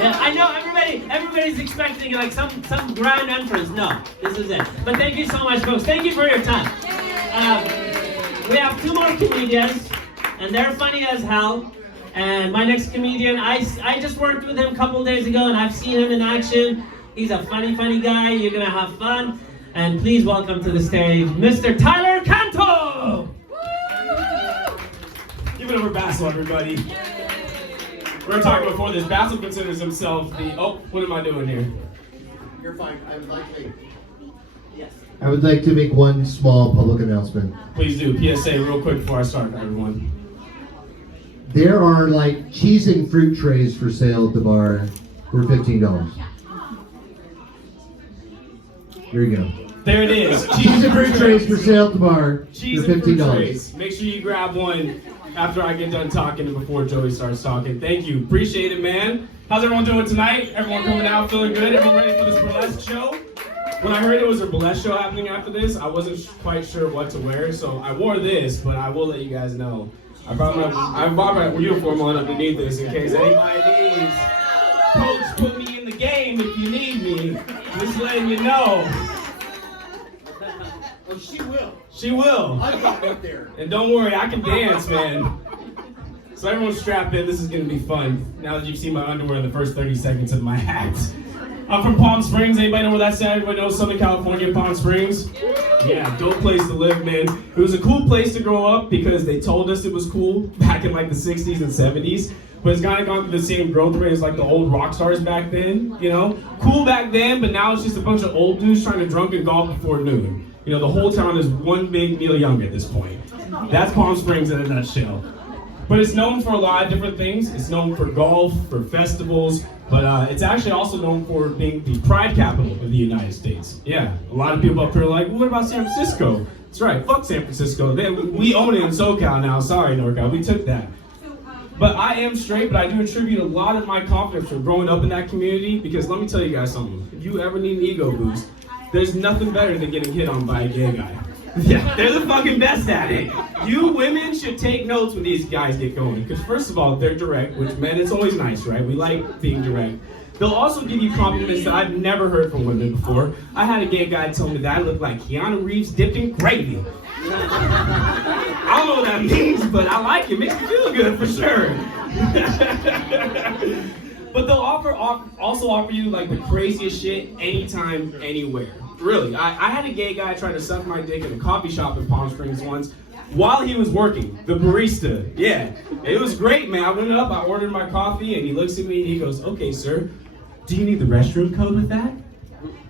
Yeah, I know everybody's expecting like some grand entrance. No, this is it. But thank you so much, folks. Thank you for your time. We have 2 more comedians, and they're funny as hell. And my next comedian, I just worked with him a couple days ago, and I've seen him in action. He's a funny guy. You're gonna have fun. And please welcome to the stage, Mr. Tyler Canto! Give it over Basil, everybody. We were talking before this. Basil considers himself the... Oh, what am I doing here? You're fine. I would like to make one small public announcement. Please do. PSA real quick before I start, everyone. There are like cheese and fruit trays for sale at the bar for $15. There you go. There it is. Cheese and fruit trays for sale at the bar Cheese for and fruit $15. trays. Make sure you grab one after I get done talking and before Joey starts talking. Thank you. Appreciate it, man. How's everyone doing tonight? Everyone coming out feeling good? Everyone ready for this burlesque show? When I heard it was a burlesque show happening after this, I wasn't quite sure what to wear, so I wore this, but I will let you guys know. I brought my uniform on underneath this in case anybody needs. Coach, put me in the game if you need me. Just letting you know. Oh, she will. She will. I got right there. And don't worry, I can dance, man. So everyone strap in, this is gonna be fun. Now that you've seen my underwear in the first 30 seconds of my act. I'm from Palm Springs. Anybody know where that's at? Everybody knows Southern California, Palm Springs? Yeah, dope place to live, man. It was a cool place to grow up because they told us it was cool back in like the 60s and 70s. But it's kind of gone through the same growth rate as like the old rock stars back then, you know? Cool back then, but now it's just a bunch of old dudes trying to drunk and golf before noon. You know, the whole town is one big Neil Young at this point. That's Palm Springs in a nutshell. But it's known for a lot of different things. It's known for golf, for festivals, but it's actually also known for being the pride capital of the United States. Yeah, a lot of people up here are like, well, what about San Francisco? That's right, fuck San Francisco. We own it in SoCal now. Sorry, NorCal, we took that. But I am straight, but I do attribute a lot of my confidence from growing up in that community because let me tell you guys something. If you ever need an ego boost, there's nothing better than getting hit on by a gay guy. Yeah, they're the fucking best at it. You women should take notes when these guys get going. Because first of all, they're direct, which men, it's always nice, right? We like being direct. They'll also give you compliments that I've never heard from women before. I had a gay guy tell me that I look like Keanu Reeves dipped in gravy. I don't know what that means, but I like it. Makes me feel good for sure. But they'll also offer you like the craziest shit anytime, anywhere. Really, I had a gay guy try to suck my dick in a coffee shop in Palm Springs once while he was working, the barista. Yeah, it was great, man. I went up, I ordered my coffee, and he looks at me and he goes, okay, sir, do you need the restroom code with that?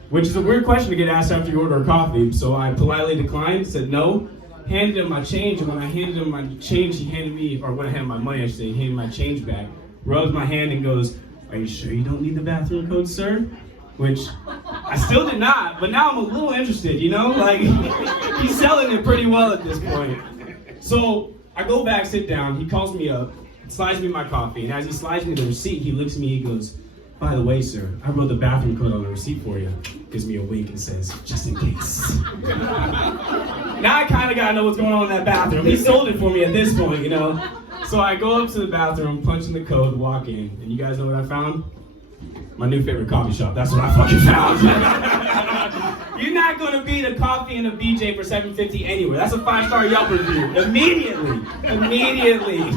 Which is a weird question to get asked after you order a coffee, so I politely declined, said no, handed him my change, and when I handed him my change, he handed me, or when I handed my money, I should say, he handed my change back, rubs my hand and goes, are you sure you don't need the bathroom code, sir? Which I still did not, but now I'm a little interested, you know? Like, he's selling it pretty well at this point. So I go back, sit down, he calls me up, slides me my coffee, and as he slides me the receipt, he looks at me, he goes, by the way, sir, I wrote the bathroom code on the receipt for you. Gives me a wink and says, just in case. Now I kind of gotta know what's going on in that bathroom. He sold it for me at this point, you know? So I go up to the bathroom, punch in the code, walk in, and you guys know what I found? My new favorite coffee shop. That's what I fucking found. You're not gonna beat a coffee and a BJ for $7.50 anywhere. That's a 5-star Yelp review. Immediately.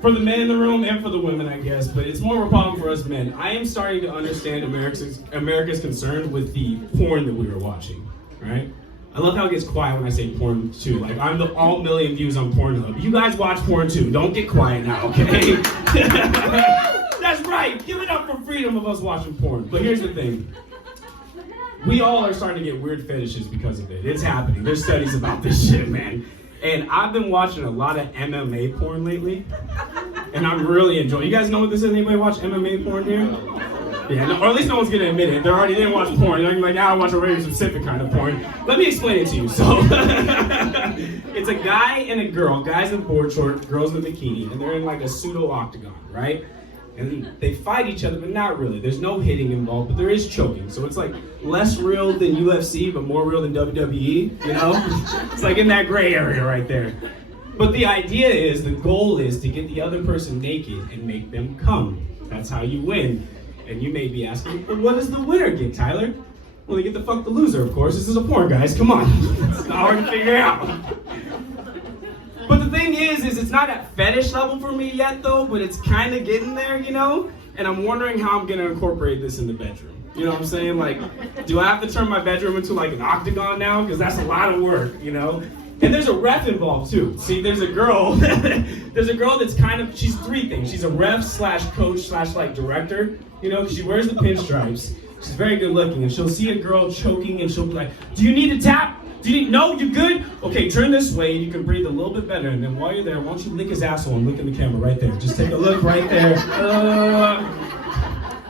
For the men in the room and for the women, I guess, but it's more of a problem for us men. I am starting to understand America's concern with the porn that we were watching, right? I love how it gets quiet when I say porn too. Like, I'm the all million views on Pornhub. You guys watch porn too. Don't get quiet now, okay? That's right. Give it up for freedom of us watching porn. But here's the thing. We all are starting to get weird fetishes because of it. It's happening. There's studies about this shit, man. And I've been watching a lot of MMA porn lately. And I'm really enjoying it. You guys know what this is? Anybody watch MMA porn here? Yeah, no, or at least no one's gonna admit it. They didn't watch porn. They're like, I watch a very specific kind of porn. Let me explain it to you. So, it's a guy and a girl. Guys in board shorts, girls in a bikini, and they're in like a pseudo octagon, right? And they fight each other, but not really. There's no hitting involved, but there is choking. So it's like less real than UFC, but more real than WWE, you know? It's like in that gray area right there. But the idea is, the goal is to get the other person naked and make them come. That's how you win. And you may be asking, well, what does the winner get, Tyler? Well, they get to fuck the loser, of course. This is a porn, guys. Come on. It's not hard to figure out. But the thing is it's not at fetish level for me yet, though, but it's kind of getting there, you know? And I'm wondering how I'm going to incorporate this in the bedroom. You know what I'm saying? Like, do I have to turn my bedroom into like an octagon now? Because that's a lot of work, you know? And there's a ref involved too. See, there's a girl that's kind of, she's three things. She's a ref / coach / like director, you know, she wears the pinstripes. She's very good looking, and she'll see a girl choking and she'll be like, do you need a tap? No, you good? Okay, turn this way and you can breathe a little bit better. And then while you're there, why don't you lick his asshole and look in the camera right there. Just take a look right there.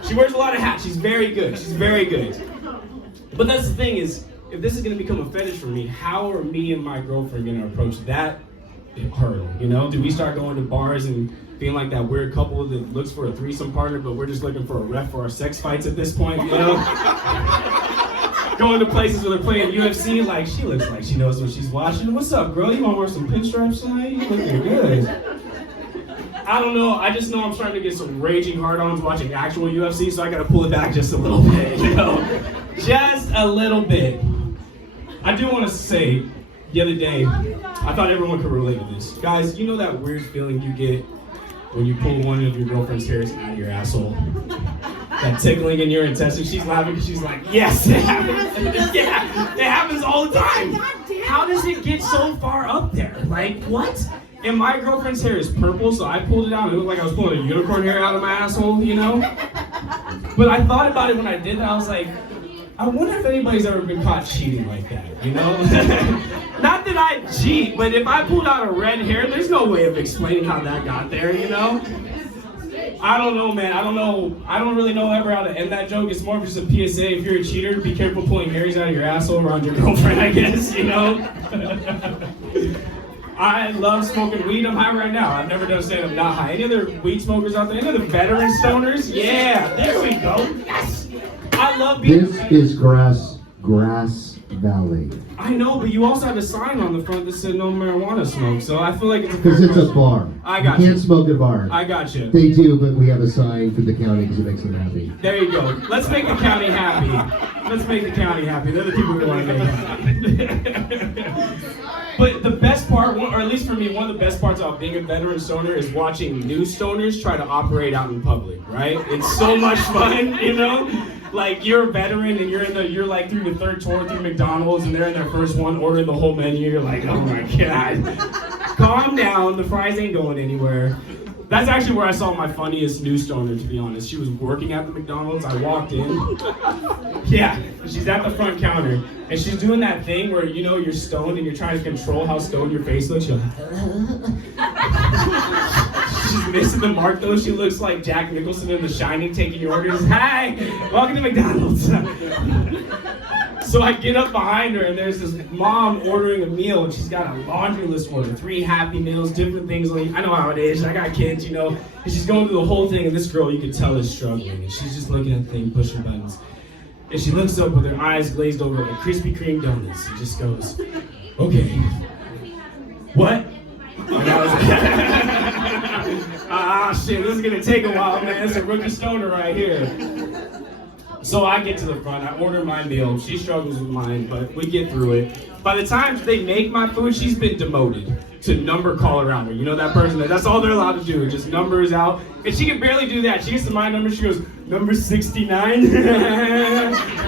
She wears a lot of hats. She's very good. She's very good. But that's the thing is, if this is going to become a fetish for me, how are me and my girlfriend going to approach that hurdle? You know, do we start going to bars and being like that weird couple that looks for a threesome partner, but we're just looking for a ref for our sex fights at this point, you know? Going to places where they're playing UFC, like, she looks like she knows what she's watching. What's up, girl? You want to wear some pinstripes tonight? You looking good. I don't know. I just know I'm starting to get some raging hard-ons watching actual UFC, so I got to pull it back just a little bit, you know? Just a little bit. I do want to say, the other day, I thought everyone could relate to this. Guys, you know that weird feeling you get when you pull one of your girlfriend's hairs out of your asshole? That tickling in your intestines. She's laughing because she's like, yes, it happens. Yeah, it happens all the time. How does it get so far up there? Like, what? And my girlfriend's hair is purple, so I pulled it out and it looked like I was pulling a unicorn hair out of my asshole, you know? But I thought about it when I did that. I was like, I wonder if anybody's ever been caught cheating like that, you know? Not that I cheat, but if I pulled out a red hair, there's no way of explaining how that got there, you know? I don't know, man. I don't know. I don't really know ever how to end that joke. It's more of just a PSA. If you're a cheater, be careful pulling hairs out of your asshole around your girlfriend, I guess, you know? I love smoking weed. I'm high right now. I've never done stand-up not high. Any other weed smokers out there? Any other veteran stoners? Yeah, there we go. Yes! I love being... This is Grass Valley. I know, but you also have a sign on the front that said no marijuana smoke, so I feel like it's a... Because it's a bar. I got you. Can't smoke at bars. I got you. They do, but we have a sign for the county because it makes them happy. There you go. Let's make the county happy. Let's make the county happy. They're the people we want to make happy. But the best part, or at least for me, one of the best parts about being a veteran stoner is watching new stoners try to operate out in public, right? It's so much fun, you know? Like, you're a veteran and you're like through your third tour through McDonald's and they're in their first one, ordering the whole menu. You're like, oh my God. Calm down, the fries ain't going anywhere. That's actually where I saw my funniest new stoner, to be honest. She was working at the McDonald's. I walked in. Yeah, she's at the front counter. And she's doing that thing where, you know, you're stoned and you're trying to control how stoned your face looks. You're like, she's missing the mark, though. She looks like Jack Nicholson in The Shining taking your orders. Hi, welcome to McDonald's. So I get up behind her and there's this mom ordering a meal and she's got a laundry list order, 3 Happy Meals, different things. Like, I know how it is, I got kids, you know. And she's going through the whole thing and this girl, you can tell, is struggling. And she's just looking at the thing, pushing buttons. And she looks up with her eyes glazed over like Krispy Kreme donuts and just goes, okay, what? And I was like, shit, this is gonna take a while, man. It's a rookie stoner right here. So I get to the front, I order my meal. She struggles with mine, but we get through it. By the time they make my food, she's been demoted to number caller outer. You know that person, that's all they're allowed to do, just numbers out. And she can barely do that. She gets to my number, she goes, number 69,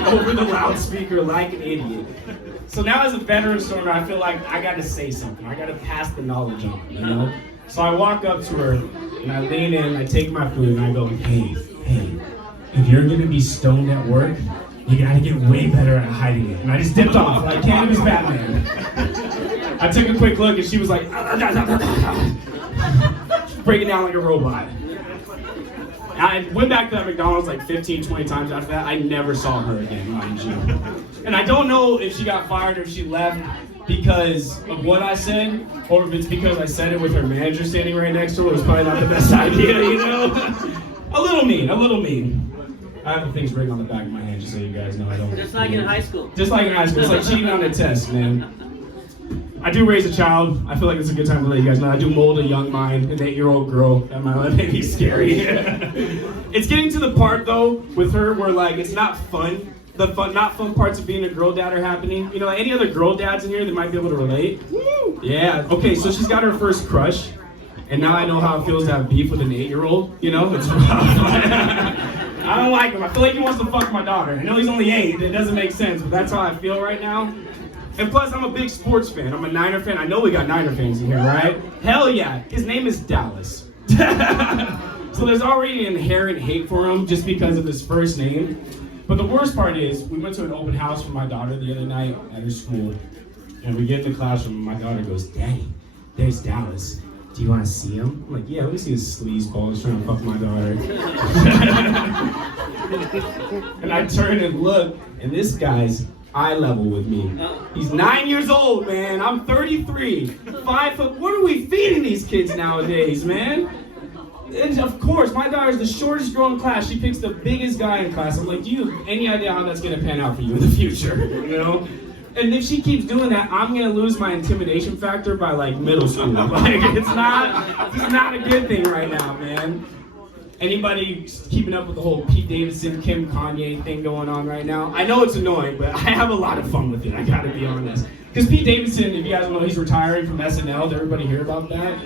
over the loudspeaker like an idiot. So now as a veteran stoner, I feel like I gotta say something. I gotta pass the knowledge on, you know? So I walk up to her, and I lean in, I take my food, and I go, hey, if you're gonna be stoned at work, you gotta get way better at hiding it. And I just dipped off, like Cannabis Batman. I took a quick look and she was like, breaking down like a robot. I went back to that McDonald's like 15, 20 times after that. I never saw her again, mind you. And I don't know if she got fired or if she left because of what I said, or if it's because I said it with her manager standing right next to her. It was probably not the best idea, you know? A little mean. I have the things written on the back of my hand just so you guys know I don't. Just like in high school. Just like in high school. It's like cheating on a test, man. I do raise a child. I feel like it's a good time to let you guys know. I do mold a young mind, an 8-year-old girl. That might be scary. It's getting to the part though with her where like it's not fun. The not fun parts of being a girl dad are happening. You know, any other girl dads in here that might be able to relate? Woo! Yeah. Okay, so she's got her first crush, and now I know how it feels to have beef with an 8-year-old. You know, it's rough. I don't like him. I feel like he wants to fuck my daughter. I know he's only 8. It doesn't make sense, but that's how I feel right now. And plus, I'm a big sports fan. I'm a Niner fan. I know we got Niner fans in here, right? Hell yeah. His name is Dallas. So there's already an inherent hate for him just because of his first name. But the worst part is, we went to an open house for my daughter the other night at her school. And we get in the classroom and my daughter goes, Daddy, there's Dallas. Do you want to see him? I'm like, yeah, let me see his sleazeball. He's trying to fuck my daughter. And I turn and look, and this guy's eye level with me. He's 9 years old, man. I'm 33. 5 foot. What are we feeding these kids nowadays, man? And of course, my daughter's the shortest girl in class. She picks the biggest guy in class. I'm like, do you have any idea how that's gonna pan out for you in the future? You know? And if she keeps doing that, I'm gonna lose my intimidation factor by like middle school. Like it's not a good thing right now, man. Anybody keeping up with the whole Pete Davidson, Kim Kanye thing going on right now? I know it's annoying, but I have a lot of fun with it, I gotta be honest. Because Pete Davidson, if you guys don't know, he's retiring from SNL. Did everybody hear about that?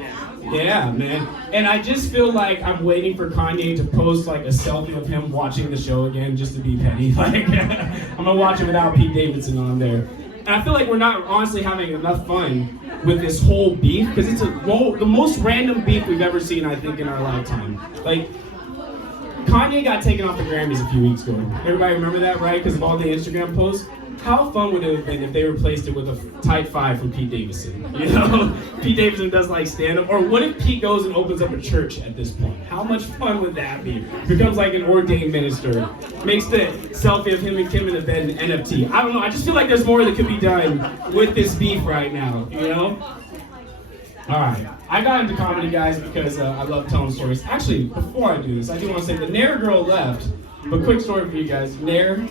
Yeah, man. And I just feel like I'm waiting for Kanye to post like a selfie of him watching the show again just to be petty. Like, I'm gonna watch it without Pete Davidson on there. And I feel like we're not honestly having enough fun with this whole beef, because it's the most random beef we've ever seen, I think, in our lifetime. Like, Kanye got taken off the Grammys a few weeks ago. Everybody remember that, right? Because of all the Instagram posts. How fun would it have been if they replaced it with a type 5 from Pete Davidson? You know, Pete Davidson does like stand-up. Or what if Pete goes and opens up a church at this point? How much fun would that be? Becomes like an ordained minister. Makes the selfie of him and Kim in the bed an NFT. I don't know. I just feel like there's more that could be done with this beef right now. You know? All right. I got into comedy, guys, because I love telling stories. Actually, before I do this, I do want to say the Nair girl left. But quick story for you guys. Nair.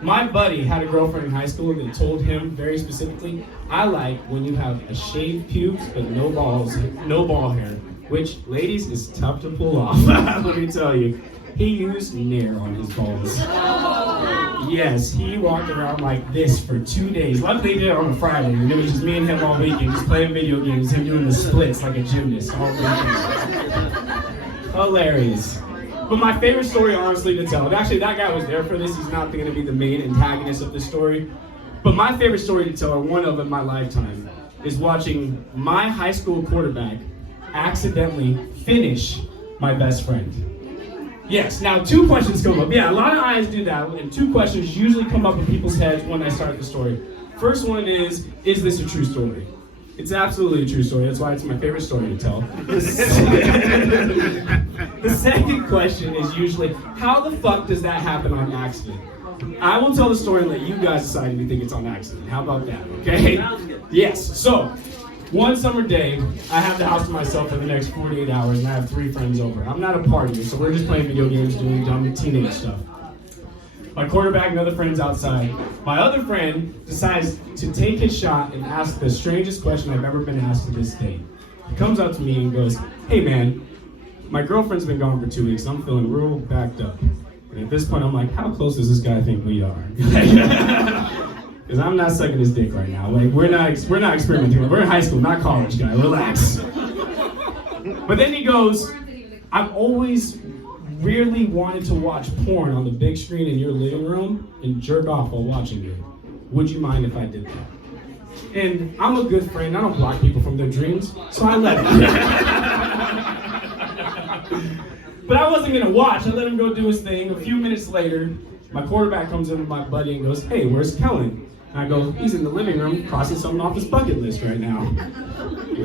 My buddy had a girlfriend in high school that told him very specifically, I like when you have a shaved pubes but no balls, no ball hair, which, ladies, is tough to pull off. Let me tell you. He used Nair on his balls. Yes, he walked around like this for 2 days. Luckily he did it on a Friday, and it was just me and him all weekend, just playing video games, him doing the splits like a gymnast all weekend. Hilarious. But my favorite story, honestly, to tell, and actually that guy was there for this, he's not going to be the main antagonist of this story, but my favorite story to tell, or one of in my lifetime, is watching my high school quarterback accidentally finish my best friend. Yes, now 2 questions come up. Yeah, a lot of eyes do that, and 2 questions usually come up in people's heads when I start the story. First one is this a true story? It's absolutely a true story. That's why it's my favorite story to tell. The second question is usually, how the fuck does that happen on accident? I will tell the story and let you guys decide if you think it's on accident. How about that, okay? Yes, so, one summer day, I have the house to myself for the next 48 hours and I have 3 friends over. I'm not a partier, so we're just playing video games, doing dumb teenage stuff. My quarterback and other friends outside. My other friend decides to take his shot and ask the strangest question I've ever been asked to this day. He comes up to me and goes, hey man, my girlfriend's been gone for 2 weeks and I'm feeling real backed up. And at this point I'm like, how close does this guy think we are? Because I'm not sucking his dick right now. Like we're not experimenting. We're in high school, not college, guy. Relax. But then he goes, I've always really wanted to watch porn on the big screen in your living room and jerk off while watching it. Would you mind if I did that? And I'm a good friend. I don't block people from their dreams, so I let him. But I wasn't gonna watch. I let him go do his thing. A few minutes later, my quarterback comes in with my buddy and goes, hey, where's Kellen? And I go, he's in the living room crossing something off his bucket list right now.